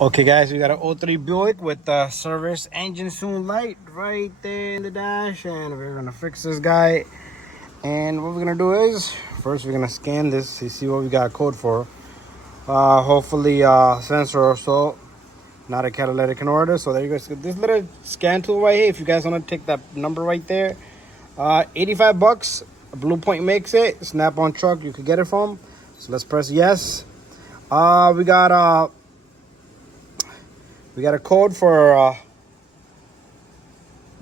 Okay guys, we got an 03 Buick with the service engine soon light right there in the dash, and we're gonna fix this guy. And what we're gonna do is, first we're gonna scan this to see what we got code for. Hopefully sensor or so, not a catalytic converter. So there you go. So this little scan tool right here, if you guys want to take that number right there, 85 bucks. Blue Point makes it. Snap-on truck you could get it from. So let's press yes. We got a code for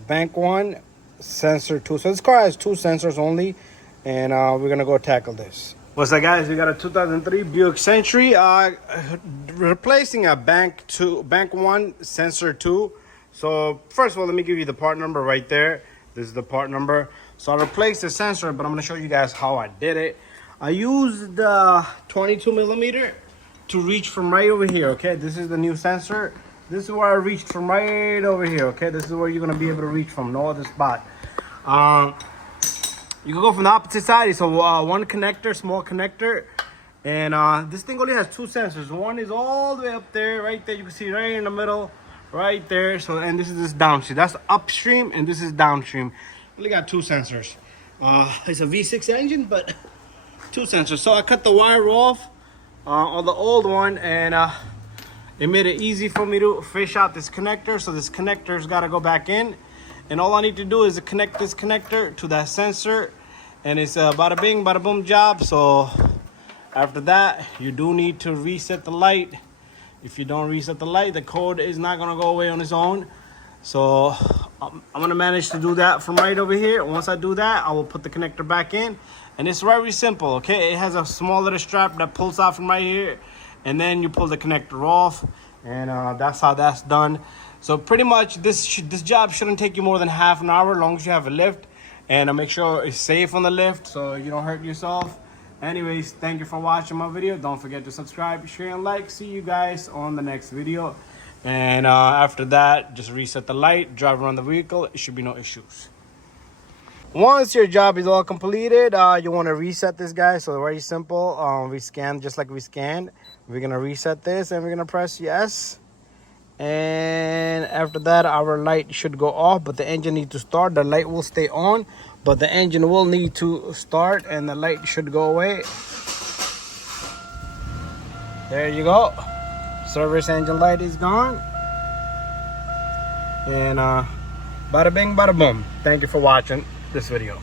bank 1, sensor 2. So this car has 2 sensors only, and we're gonna go tackle this. What's up guys, we got a 2003 Buick Century, replacing a bank 1 sensor 2. So first of all, let me give you the part number right there. This is the part number. So I replaced the sensor, but I'm gonna show you guys how I did it. I used the 22 millimeter to reach from right over here. Okay, this is the new sensor. This is where I reached from right over here. Okay, this is where you're gonna be able to reach from, no other spot. You can go from the opposite side. So one connector, small connector, and this thing only has 2 sensors. One is all the way up there, right there. You can see right in the middle, right there. So, and this is this downstream. That's upstream, and this is downstream. Only got 2 sensors. It's a V6 engine, but 2 sensors. So I cut the wire off on the old one, and it made it easy for me to fish out this connector. So this connector's got to go back in, and all I need to do is connect this connector to that sensor, and it's a bada bing bada boom job. So after that, you do need to reset the light. If you don't reset the light, the code is not going to go away on its own. So I'm going to manage to do that from right over here. Once I do that, I will put the connector back in, and it's very simple. Okay, it has a small little strap that pulls out from right here, and then you pull the connector off, and that's how that's done. So pretty much this job shouldn't take you more than half an hour, as long as you have a lift, and make sure it's safe on the lift so you don't hurt yourself. Anyways, thank you for watching my video. Don't forget to subscribe, share, and like. See you guys on the next video. And after that, just reset the light, drive around the vehicle. It should be no issues. Once your job is all completed, you want to reset this guy. So very simple. We scan just like we scanned. We're gonna reset this, and we're gonna press yes. And after that, our light should go off, but the engine needs to start. The light will stay on, but the engine will need to start, and the light should go away. There you go. Service engine light is gone. And bada bing bada boom. Thank you for watching this video.